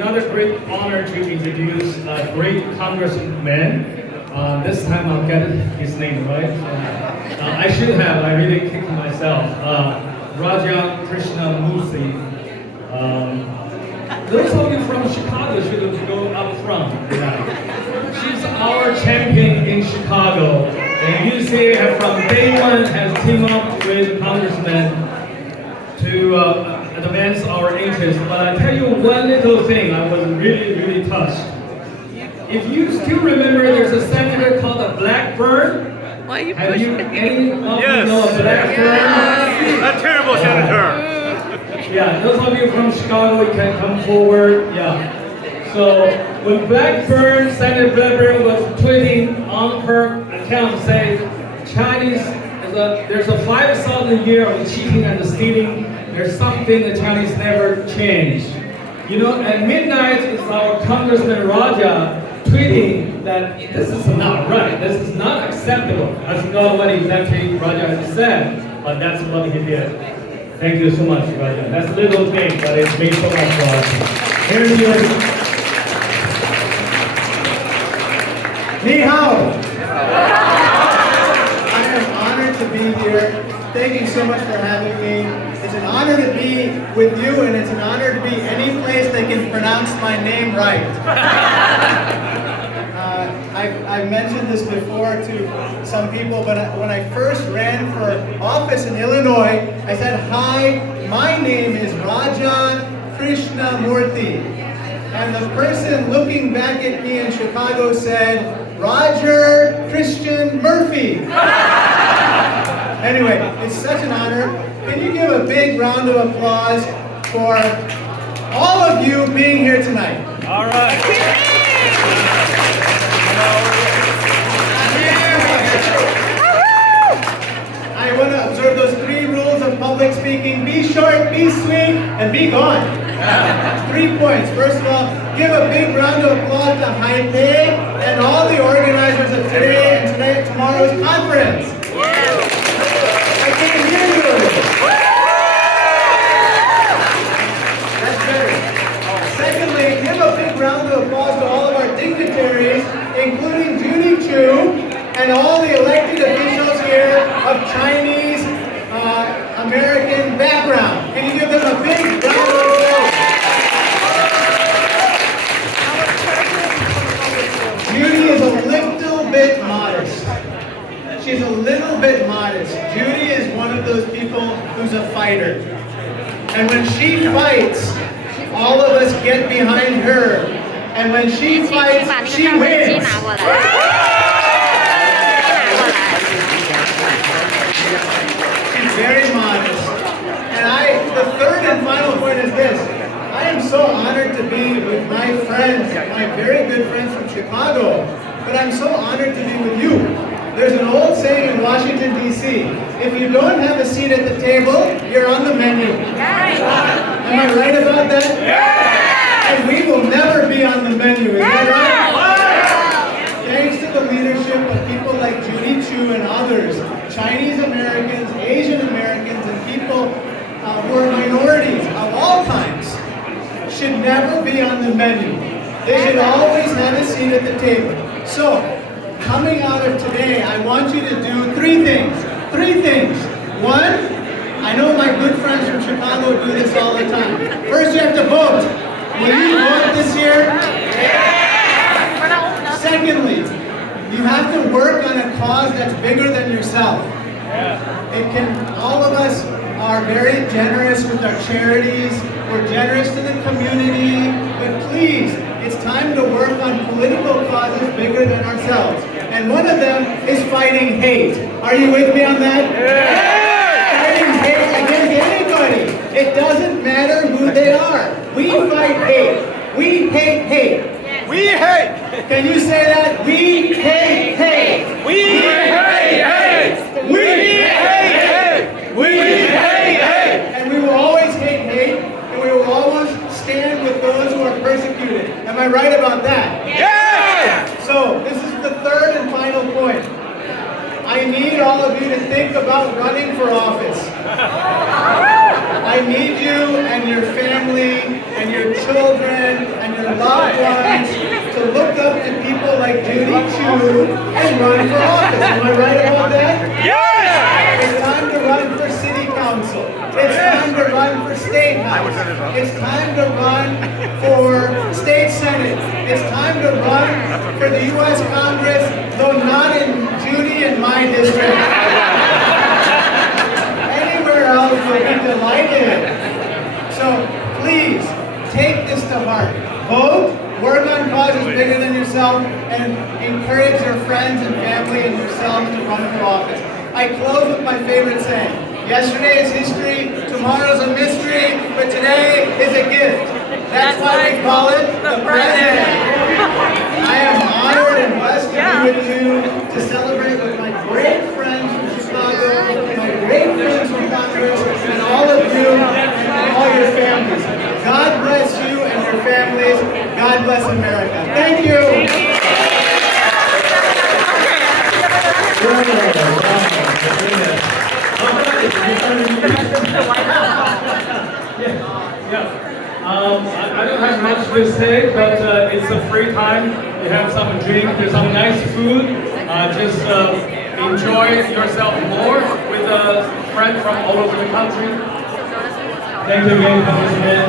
another great honor to introduce a great congressman. This time I'll get his name right. I should have, I really kicked myself. Raja Krishnamoothi. Those of you from Chicago should go up front. Yeah. She's our champion in Chicago. And you see her from day one has teamed up with Congressman to advance our interests. But I tell you one little thing, I was really touched. If you still remember, there's a senator called a Blackburn. Have you any of you know a Blackburn? A terrible senator. Yeah, those of you from Chicago, you can come forward. Yeah. So when Senator Blackburn was tweeting on her account saying Chinese, there's a 5,000 year of cheating and stealing. There's something the Chinese never changed. You know, at midnight is our Congressman Raja tweeting that this is not right. This is not acceptable. I forgot what exactly Raja had said, but that's what he did. Thank you so much, Raja. That's a little thing, but it means so much for us. Here in New York. Ni hao! I am honored to be here. Thank you so much for having me. It's an honor to be with you, and it's an honor to be any place they can pronounce my name right. I've mentioned this before to some people, but when I first ran for office in Illinois, I said, "Hi, my name is Raja Krishnamoothi." And the person looking back at me in Chicago said, "Roger Christian Murphy." Anyway, it's such an honor. Can you give a big round of applause for all of you being here tonight? All right. I want to observe those 3 rules of public speaking. Be short, be sweet, and be gone. 3 points. First of all, give a big round of applause to Hai Pei and all the organizers of today and tomorrow's conference. I can't hear you. That's better. Secondly, give a big round of applause to all of our dignitaries, including Judy Chu and all the elected officials here of Chinese American background. Can you give them a big round of applause? Judy is a little bit modest. She's a little bit modest. Judy is one of those people who's a fighter. And when she fights, all of us get behind her. And when she fights, she wins. She's very modest. And the third and final point is this. I am so honored to be with my friends, my very good friends from Chicago, but I'm so honored to be with you. There's an old saying in Washington, D.C., if you don't have a seat at the table, you're on the menu. Am I right about that? And we will never be on the menu, is that right? Thanks to the leadership of people like Judy Chu and others, Chinese Americans, Asian Americans, and people who are minorities of all kinds should never be on the menu. They should always have a seat at the table. So, coming out of today, I want you to do 3 things. 3 things. 1, I know my good friends from Chicago do this all the time. First, you have to vote. Will you vote this year? Secondly, you have to work on a cause that's bigger than yourself. All of us are very generous with our charities. We're generous to the community. But please, it's time to work on political causes bigger than ourselves. And one of them is fighting hate. Are you with me on that? Fighting hate against anybody. It doesn't matter who they are. We fight hate. We hate hate. We hate. Can you say that? We hate hate. We hate hate. We hate hate. We hate hate. And we will always hate hate, and we will always stand with those who are persecuted. Am I right about that? Yeah. So, this is the third and final point. I need all of you to think about running for office. I need you and your family and your children and and loved ones to look up to people like Judy Chu and run for office. Am I right about that? Yes! It's time to run for city council. It's time to run for state house. It's time to run for state senate. It's time to run for the U.S. Congress, though not in Judy and my district. Anywhere else will be delighted. So please take this to heart. Vote, work on causes bigger than yourself, and encourage your friends and family and yourselves to run for office. I close with my favorite saying. Yesterday is history, tomorrow's a mystery, but today is a gift. That's why we call it the present. I am honored and blessed to be with you to celebrate with my great friends from Chicago, my great friends from Congress, and all of you and all your families. God bless you and your families. God bless America. Thank you. I don't have much to say, but it's a free time. You have some drink, there's some nice food. Just enjoy yourself more with a friend from all over the country. Thank you again, Congressman.